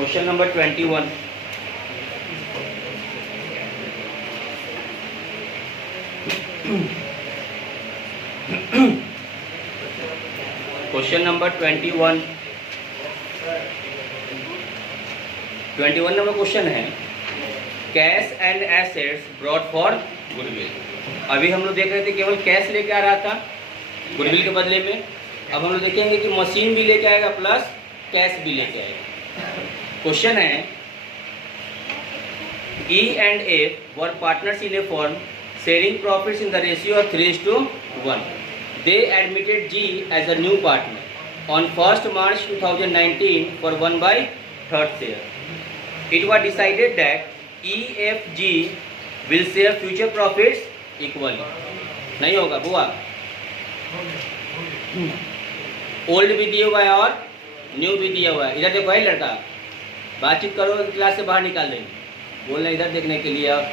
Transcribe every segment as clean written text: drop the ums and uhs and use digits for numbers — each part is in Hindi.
Question number 21। Question number 21 number question है cash and assets brought for goodwill. अभी हम लोग देख रहे थे केवल कैश लेके आ रहा था गुडविल के बदले में। अब हम लोग देखेंगे कि मशीन भी लेके आएगा प्लस कैश भी लेके आएगा। क्वेश्चन है E and F were partners in a firm sharing profits in the ratio of 3:1. They admitted G as a new partner on 1st March 2019 for 1/3 share. It was decided that EFG will share future profits equally. नहीं होगा बुआ, ओल्ड भी दिया हुआ है और न्यू भी दिया हुआ है। इधर देखो भाई लड़का, बातचीत करो क्लास से बाहर निकाल देंगे, बोलना इधर देखने के लिए। आप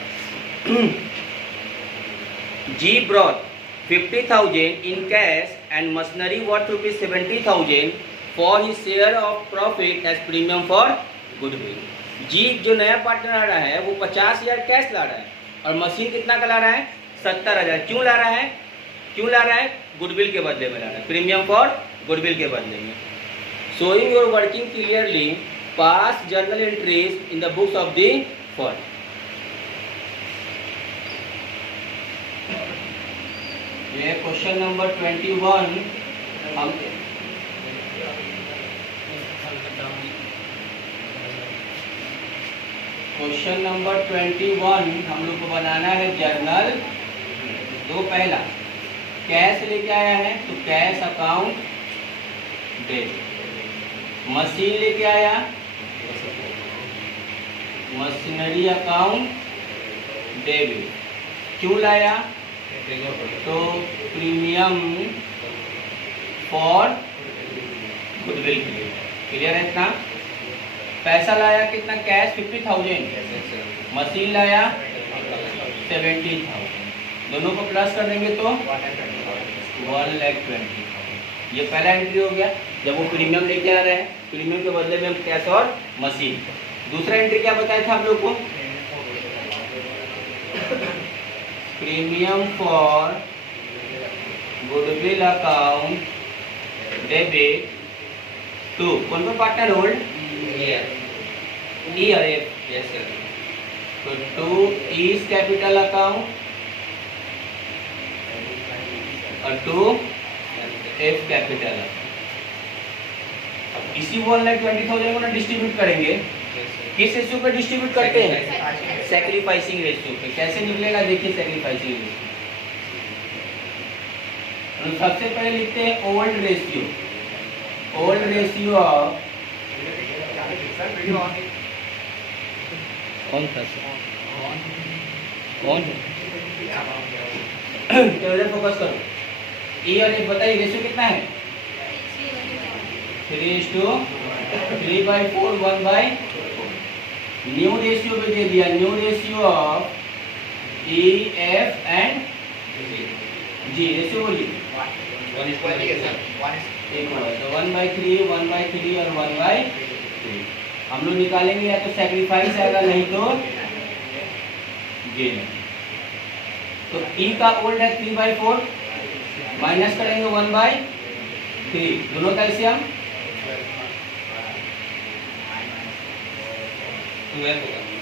G brought 50,000 in cash and machinery worth ₹70,000 for his share of profit as premium for goodwill. G जो नया पार्टनर आ रहा है वो 50,000 कैश ला रहा है और मशीन कितना का ला रहा है 70,000। क्यों ला रहा है? गुडविल के बदले में ला रहा है, प्रीमियम फॉर गुडविल के बदले में। Showing your working clearly, pass journal entries in the books of the firm. ये क्वेश्चन नंबर 21 हम क्वेश्चन नंबर 21 हम लोग को बनाना है जर्नल। दो पहला कैश लेके आया है तो कैश अकाउंट डेबिट, मशीन लेके आया मशीनरी अकाउंट डेबिट। क्यों लाया? तो प्रीमियम फॉर गुडविल के लिए। क्लियर है इतना? पैसा लाया कितना? कैश 50,000, मशीन लाया 70,000। दोनों को प्लस कर देंगे तो 1,20,000। ये पहला एंट्री हो गया जब वो प्रीमियम लेके आ रहे हैं, प्रीमियम के बदले में हम कैश और मशीन। दूसरा एंट्री क्या बताया था आप लोग को? Premium for goodwill account debit to कौन सा पार्टनर होल्ड? E और F। Yes sir. तो टू इज कैपिटल अकाउंट और टू F कैपिटल। अब इसी 1,20,000 को ना डिस्ट्रीब्यूट करेंगे। किस रेशियो पे डिस्ट्रीब्यूट करते हैं? सैक्रिफाइसिंग रेशियो पे। कैसे निकलेगा देखिए सैक्रिफाइसिंग रेशियो। तो सबसे पहले लिखते हैं ओल्ड रेशियो ऑफ कौन था कौन तो इधर फोकस करो। E और F बताइए रेशियो कितना है? 3:3/4 1/4। न्यू रेशियो भी दे दिया, new ratio of E F and G। Ratio बोलिए 1/3 1/3 और 1/3। हम लोग निकालेंगे या तो सैक्रिफाइस आएगा नहीं तो गेन। तो E का ओल्ड है 3/4, माइनस करेंगे 1/3, दोनों का एलसीएम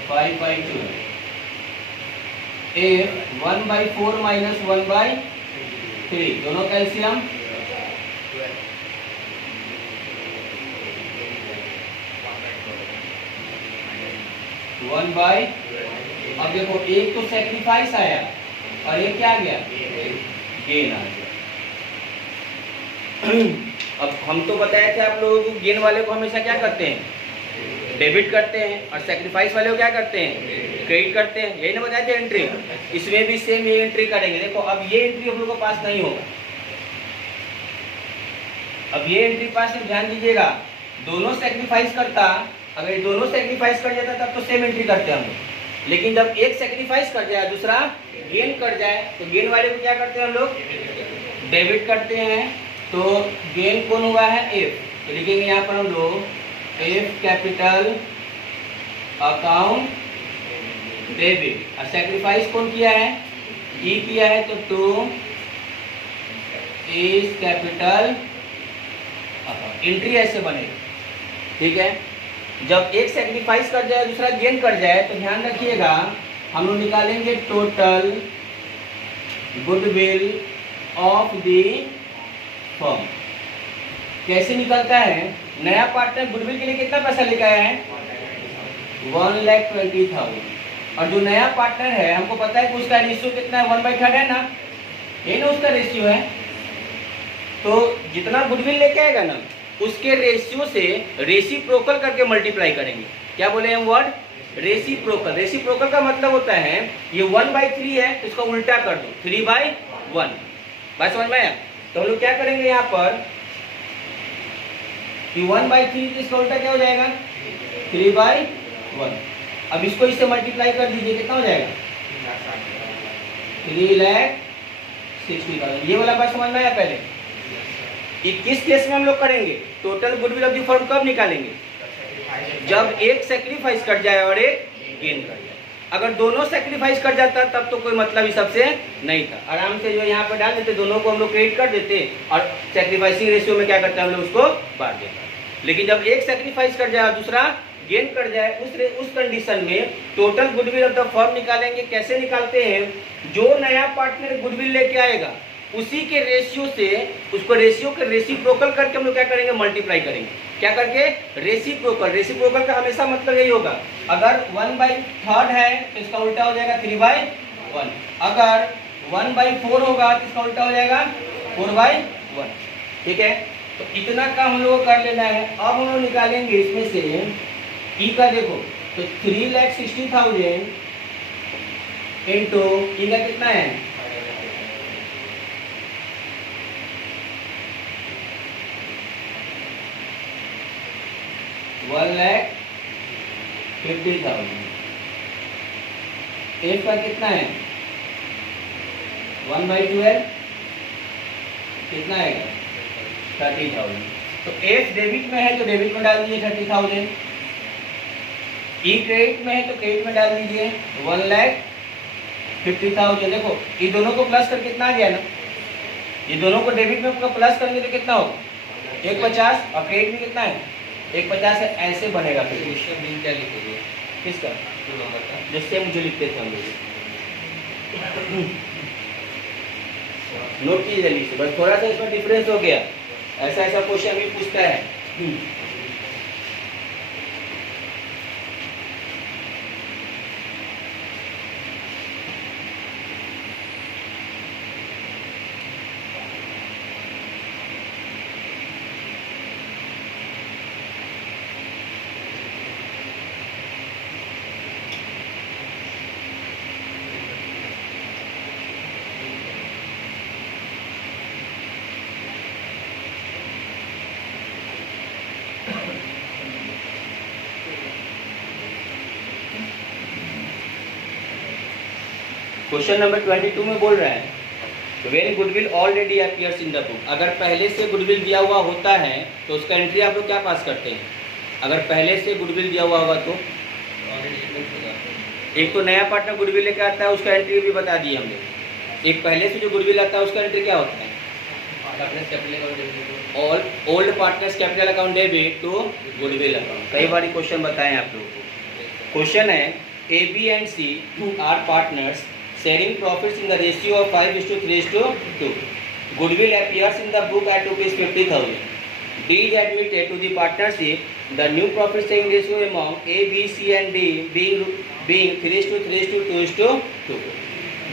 5/2। F 1/4 माइनस 1/3, दोनों का एलसीएम 1/। अब देखो एक तो सैक्रिफाइस आया और एक क्या आ गया? गेन आ गया। अब हम तो बताए थे आप लोगों को गेन वाले को हमेशा क्या करते हैं? डेबिट करते हैं और सैक्रिफाइस वाले को क्या करते हैं? क्रेडिट करते हैं। यही ना बताए थे एंट्री। इसमें भी सेम ये एंट्री करेंगे। देखो अब ये एंट्री हम लोग को पास नहीं होगा। अब ये एंट्री पास सिर्फ ध्यान दीजिएगा, दोनों सैक्रिफाइस करता, अगर दोनों सैक्रिफाइस कर जाता तब तो सेम एंट्री करते हैं हम लोग। लेकिन जब एक सैक्रिफाइस कर जाए दूसरा गेन कर जाए तो गेन वाले को क्या करते हैं हम लोग? डेबिट करते हैं। तो गेन कौन हुआ है? F। तो लिखेंगे यहाँ पर हम लोग F कैपिटल अकाउंट डेबिट। और सेक्रीफाइस कौन किया है? ई किया है, तो टू इज कैपिटल एंट्री ऐसे बनेगा। ठीक है, जब एक सेक्रीफाइस कर जाए दूसरा गेन कर जाए तो ध्यान रखिएगा हम लोग निकालेंगे total goodwill of the firm. कैसे निकलता है? नया पार्टनर गुडविल के लिए कितना पैसा लेके आया है? 1,20,000। और जो नया पार्टनर है हमको पता है कि उसका रेशियो कितना है, 1/3 है ना, ये ना उसका रेशियो है। तो जितना गुडविल लेके आएगा ना उसके रेशियो से रेसिप्रोकल करके मल्टीप्लाई करेंगे। क्या बोले हम वर्ड? रेसिप्रोकल। रेसिप्रोकल का मतलब होता है ये 1/3 है तो इसका उल्टा कर दो 3/1। बात समझ में आया? तो हम लोग क्या करेंगे यहाँ पर कि 1/3 तो इसका उल्टा क्या हो जाएगा? 3/1। अब इसको इससे मल्टीप्लाई कर दीजिए, कितना हो जाएगा? 3,60,000। ये वाला बात समझ में आया? पहले किस केस में हम लोग करेंगे? Total goodwill of the firm कब निकालेंगे? जब एक सेक्रीफाइस कर जाए और एक गेन कर जाए। अगर दोनों सेक्रीफाइस कर जाता तब तो कोई मतलब इस सबसे नहीं था, आराम से जो यहाँ पर डाल देते, दोनों को हम लोग क्रेडिट कर देते और सेक्रीफाइसिंग रेशियो में क्या करते हैं हम लोग उसको बांट देते। लेकिन जब एक सेक्रीफाइस कर जाए और दूसरा गेन कर जाए उस कंडीशन में total goodwill of the firm निकालेंगे। कैसे निकालते हैं? जो नया पार्टनर गुडविल लेके आएगा उसी के रेशियो से उसको रेशियो के रेसिप्रोकल करके हम लोग क्या करेंगे? मल्टीप्लाई करेंगे। क्या करके? रेसिप्रोकल। रेसिप्रोकल का हमेशा मतलब यही होगा, अगर 1/3 है तो इसका उल्टा हो जाएगा 3/1। अगर 1/4 होगा तो इसका उल्टा हो जाएगा 4/1। ठीक है, तो इतना काम हम लोग को कर लेना है। अब हम लोग निकालेंगे इसमें से ई का। देखो तो 3,60,000 इंटू ई का कितना है? 1,50,000। एफ का कितना है? 1/12 कितना है? 30,000। तो एफ डेबिट में है तो डेबिट में डाल दीजिए 30,000। ई क्रेडिट में है तो क्रेडिट में डाल दीजिए 1,50,000। देखो ये दोनों को प्लस कर कितना आ गया ना, ये दोनों को डेबिट में प्लस करेंगे तो कितना होगा? 150 और क्रेडिट में कितना है? 150 है। ऐसे बनेगा। फिर क्या लिखोगे? किसका? जिससे मुझे लिखते थे हम लोग। नोट कीजिए जल्दी से, बस थोड़ा सा इसमें डिफरेंस हो गया। ऐसा ऐसा क्वेश्चन भी पूछता है। क्वेश्चन नंबर 22 में बोल रहा है when goodwill already appears in the book. अगर पहले से गुडविल दिया हुआ होता है तो उसका एंट्री आप लोग क्या पास करते हैं? अगर पहले से गुडविल दिया हुआ होगा तो एक तो नया पार्टनर गुडविल लेकर आता है उसका एंट्री भी बता दिए हम लोग। एक पहले से जो गुडविल आता है उसका एंट्री क्या होता है? Old partners capital account debit to goodwill account. कई बार क्वेश्चन बताएं आप लोगों को। क्वेश्चन है A B and C are partners sharing profits in the ratio of 5:3:2. Goodwill appears in the book at ₹50,000. D is admitted to the partnership. The new profit sharing ratio among A, B, C and D being 3:3:2.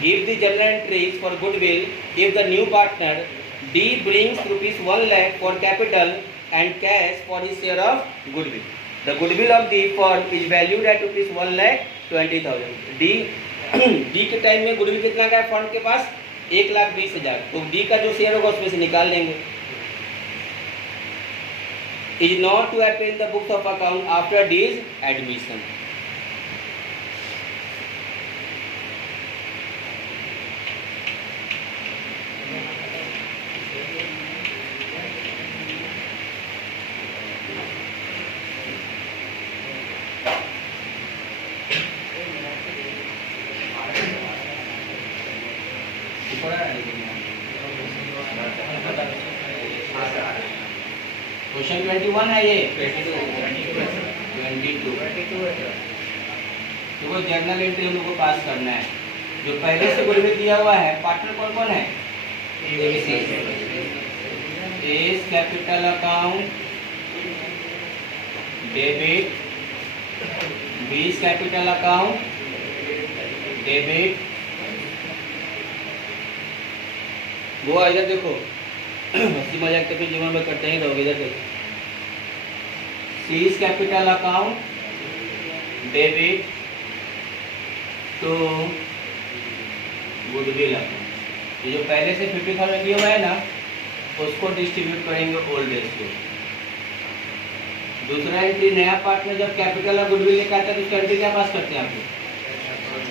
Give the journal entries for goodwill if the new partner D brings ₹1 lakh for capital and cash for his share of goodwill. The goodwill of the firm is valued at ₹1,20,000. D के टाइम में गुडविल कितना का है फंड के पास? 1,20,000। तो डी का जो शेयर होगा उसमें से निकाल लेंगे। Is not to appear in the books of account after D's admission. 21 है ये 22 तो वो जर्नल एंट्री हम लोग को पास करना है। जो पहले से गुडविल दिया हुआ है पार्टनर कौन कौन है? एस कैपिटल अकाउंट डेबिट, बीस कैपिटल अकाउंट डेबिट। वो इधर देखो हंसी मजाक तो जीवन में करते ही रहोगे। इधर देखो C's capital account debit to goodwill account. ये जो पहले से 50,000 दिया हुआ है ना उसको डिस्ट्रीब्यूट करेंगे ओल्ड रेशियो। दूसरा एंट्री नया पार्ट में जब कैपिटल और गुडविल लेकर आता है तो उसका एंट्री क्या पास करते हैं आप लोग?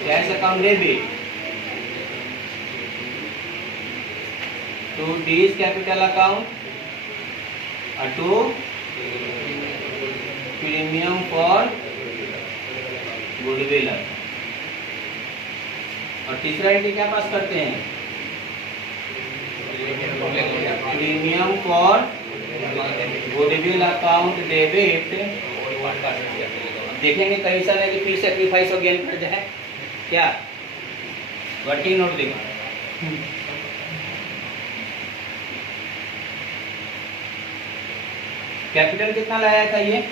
Cash account debit to D's capital account और to premium for goodwill account. और तीसरा एंट्री क्या पास करते हैं? Premium for goodwill account debit. देखेंगे कहीं सा नहीं कि फिर सेक्रीफाइस और गेन कर जाए क्या? वर्किंग नोट देखो कैपिटल कितना लाया था ये?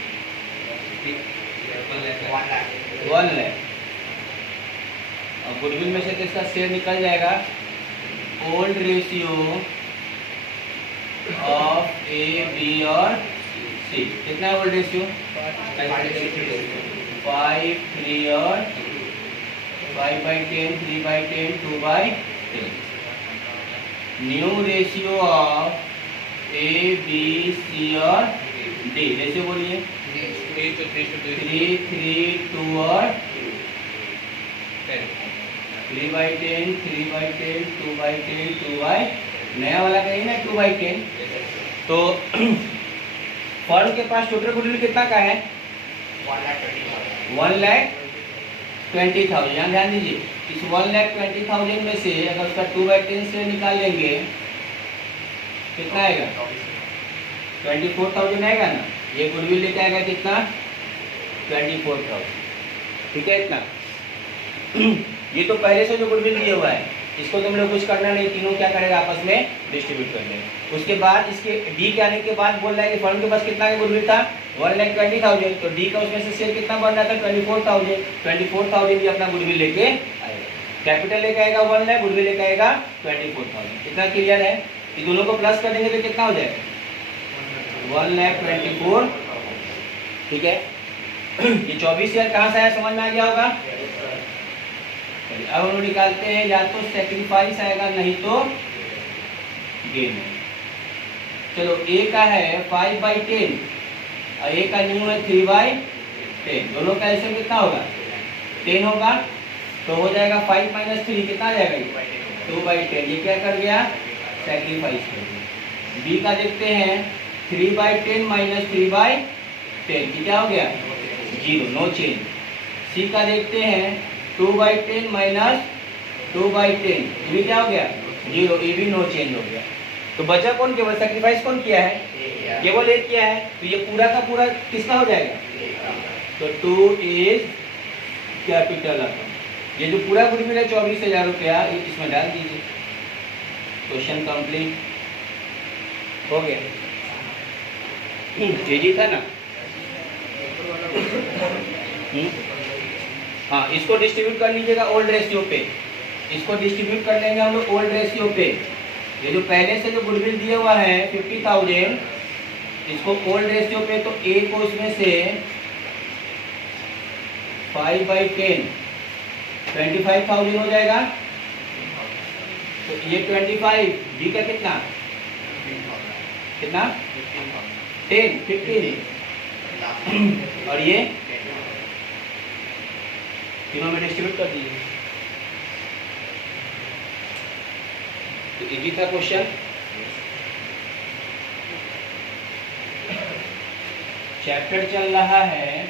1 लाख। और गुडविल में से किसका शेयर निकल जाएगा? Old ratio of A B और सी। कितना है ओल्ड रेशियो? 5, 3 और 5/10, 3/10, 2/10। New ratio of A B C और डी। रेशियो बोलिए 3, 3, 2 और 3/10, 3/10, 2/10, 2/10। नया वाला कहीं ना 2/10। तो फर्म के पास टोटल गुडविल कितना का है? 1,20,000। यहाँ ध्यान दीजिए इस 1,20,000 में से अगर उसका 2/10 से निकाल लेंगे कितना आएगा? 24,000 आएगा ना। ये गुडविल लेके आएगा कितना? 24,000। ठीक है इतना। ये तो पहले से जो गुडविल दिया हुआ है इसको तुम लोग कुछ करना नहीं, तीनों क्या करेगा आपस में डिस्ट्रीब्यूट कर लेंगे। उसके बाद इसके डी के आने के बाद बोल रहा है कि फर्म के पास कितना का गुडविल था? 1,20,000। तो डी का उसमें से शेयर कितना बन रहा था? 24,000। 24,000 ये अपना गुडविल लेके आएगा। कैपिटल लेके आएगा 1 लाख, गुडविल लेके आएगा 24,000। कितना क्लियर है? ये दोनों को प्लस कर देंगे तो कितना हो जाएगा? 1,24,000। ठीक है। ये 24,000 कहाँ से आया समझ में आ गया होगा? अब हम लोग निकालते हैं या तो सेक्रीफाइस आएगा नहीं तो गेन। चलो ए का है 5/10 और ए का न्यू है 3/10। दोनों का ऐसे कितना होगा? 10 होगा। तो हो जाएगा 5 - 3 कितना आ जाएगा? 2/10। ये क्या कर गया? सेक्रीफाइस कर गया। बी का देखते हैं 3/10 - 3/10 क्या हो गया? 0, नो चेंज। सी का देखते हैं 2/10 - 2/10 ये क्या हो गया? 0, ये भी नो चेंज हो गया। तो बचा कौन? केवल सेक्रीफाइस कौन किया है? केवल एक किया है। तो ये पूरा का पूरा किसका हो जाएगा? तो 2 इज कैपिटल अकाउंट। ये जो पूरा गुडविल है 24,000 रुपया ये इसमें डाल दीजिए। क्वेश्चन कंप्लीट हो गया। इजी था ना? हाँ, इसको डिस्ट्रीब्यूट कर लीजिएगा ओल्ड रेशियो पे। इसको डिस्ट्रीब्यूट कर लेंगे हम लोग ओल्ड रेशियो पे। ये जो पहले से जो गुडविल दिया हुआ है 50,000 इसको ओल्ड रेशियो पे, तो ए को इसमें से 5/10 25,000 हो जाएगा। तो ये 25 बी का कितना? 10, 15 और ये तीनों में डिस्ट्रीब्यूट कर दीजिए। तो इजी था क्वेश्चन। चैप्टर चल रहा है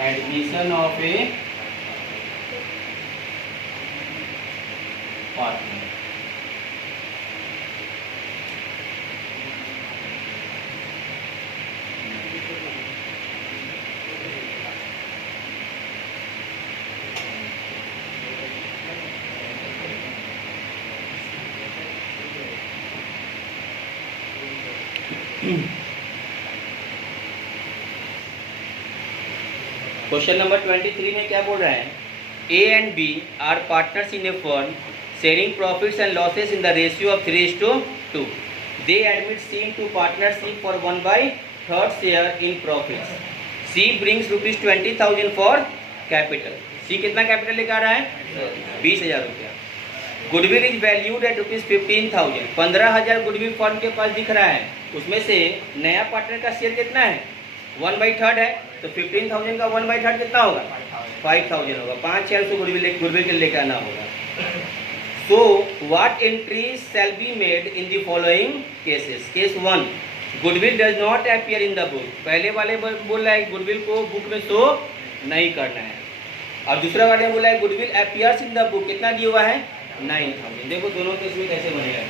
admission of a partner. Question number 23 में क्या बोल रहा है? A and B are partners in a firm sharing profits and losses in the ratio of 3:2. They admit C to partnership for 1/3 share in profits. C brings ₹20,000 for capital. C कितना कैपिटल लेकर आ रहा है? 20,000 रुपया. Goodwill is valued at ₹15,000. 15,000 goodwill firm के पास दिख रहा है. उसमें से नया पार्टनर का शेयर कितना है? 1/3 है. तो 15,000 का 1/3 कितना होगा? 5,000 होगा. 5,000 गुडविल के लेकर आना होगा. So what entries shall be made in the following cases. Case 1, goodwill does not appear in the book. पहले वाले बोल रहा है गुडविल को बुक में शो नहीं करना है. और दूसरा वाले बोला है goodwill appears in the book. कितना दिया हुआ है? 9,000. देखो दोनों केस में कैसे बनेगा.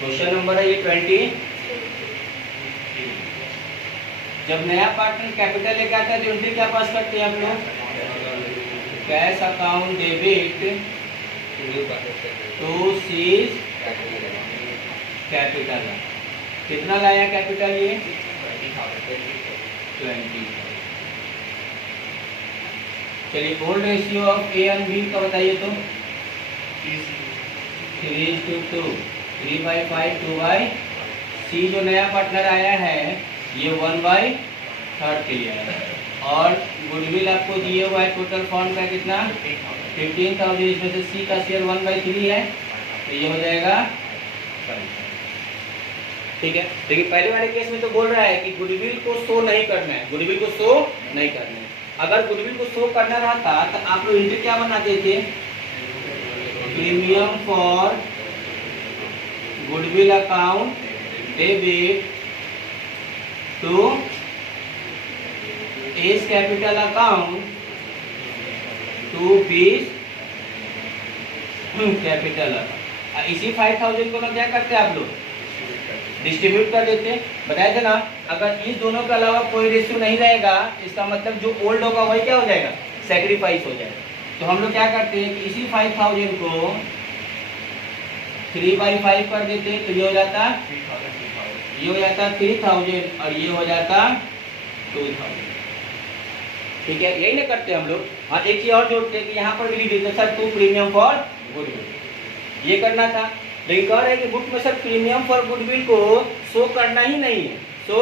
क्वेश्चन नंबर है ये 20. जब नया पार्टनर कैपिटल लेके आता है तो एंट्री क्या पास करते हैं हम लोग? Cash account debit to C's capital. कितना लाया कैपिटल? ये 20. चलिए old ratio of A and B का बताइए तो. 3:2. 3/5 2/. सी जो नया पार्टनर आया है ये 1/3 के लिए है. और गुडविल आपको दिए हुआ है टोटल फंड का कितना? 15,000. इसमें से सी का शेयर 1/3 है तो ये हो जाएगा 5. ठीक है. लेकिन पहले वाले केस में तो बोल रहा है कि गुडविल को शो नहीं करना है. गुडविल को शो नहीं करना है. अगर गुडविल को शो करना रहता तो आप लोग एंट्री क्या बनाते थे? Premium for goodwill account debit to A's capital account to B's capital. इसी 5,000 को ना क्या करते हैं आप लोग? डिस्ट्रीब्यूट कर देते. बताए थे ना अगर इस दोनों के अलावा कोई रेशियो नहीं रहेगा इसका मतलब जो ओल्ड होगा वही क्या हो जाएगा? सैक्रिफाइस हो जाएगा. तो हम लोग क्या करते हैं कि इसी 5,000 को 3/5 कर देते. तो ये हो जाता 3,000 और ये हो जाता 2,000. ठीक है. यही ना करते हम लोग. हाँ एक चीज और जोड़ते हैं कि यहाँ पर भी लिख देते sir to premium for goodwill. ये करना था. लेकिन कह रहे हैं कि बुक में सर प्रीमियम फॉर गुडविल को शो करना ही नहीं है. शो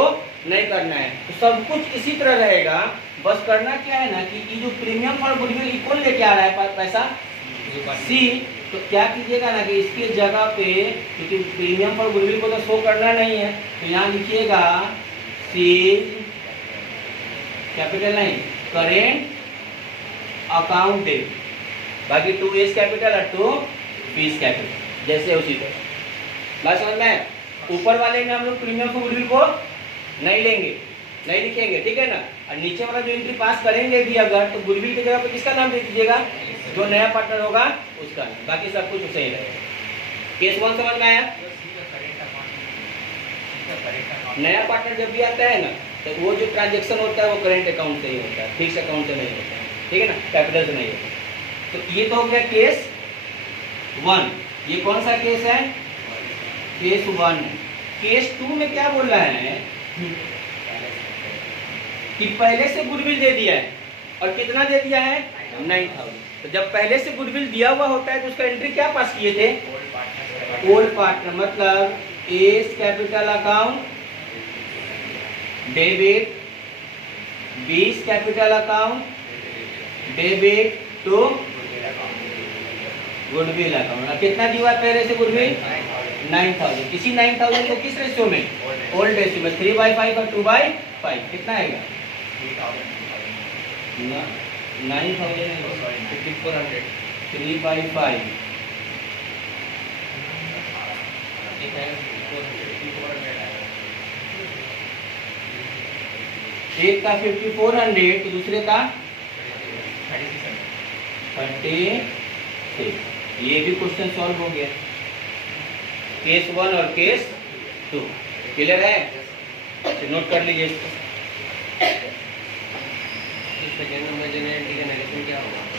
नहीं करना है. तो सब कुछ इसी तरह रहेगा. बस करना क्या है ना कि ये जो प्रीमियम फॉर गुडविल कौन लेके आ रहा है पैसा? सी. तो क्या कीजिएगा ना कि इसके जगह पे क्योंकि प्रीमियम फॉर गुडविल को तो शो करना नहीं है तो यहाँ लिखिएगा सी कैपिटल नहीं करेंट अकाउंट डेबिट. बाकी टू एस कैपिटल और टू बीस कैपिटल जैसे उसी तरह. बात समझ में? ऊपर वाले में हम लोग प्रीमियम फॉर गुडविल को नहीं लेंगे, नहीं लिखेंगे. ठीक है ना. और नीचे वाला जो एंट्री पास करेंगे भी अगर तो गुडविल की जगह पे किसका नाम दे दीजिएगा? जो नया पार्टनर होगा उसका. बाकी सब कुछ सही रहेगा. केस 1 समझ में आया? नया पार्टनर जब भी आता है ना तो वो जो ट्रांजैक्शन होता है वो करेंट अकाउंट से ही होता है. फिक्स अकाउंट से नहीं होता है. ठीक है ना. कैपिटल से नहीं होता. तो ये तो हो गया केस 1. ये कौन सा केस है? केस 1. केस 2 में क्या बोल रहा है कि पहले से गुडविल दे दिया है. और कितना दे दिया है? 9,000. तो जब पहले से गुडविल दिया हुआ होता है तो उसका एंट्री क्या पास किए थे? Old partner. मतलब A's capital account debit 20 capital account debit to goodwill account. कितना दिया पहले से गुडविल? 9,000. इसी 9,000 को किस रेशियो में? ओल्ड रेशियो में. 3/5 और 2/5 कितना आएगा? 9,000 5,400. 3/5 एक का 5,400 तो दूसरे का 36. ये भी क्वेश्चन सॉल्व हो गया. केस 1 और केस 2 क्लियर है. नोट कर लीजिए इसको। सेकेंड नंबर जनरल एंट्री का नेगेशन क्या होगा?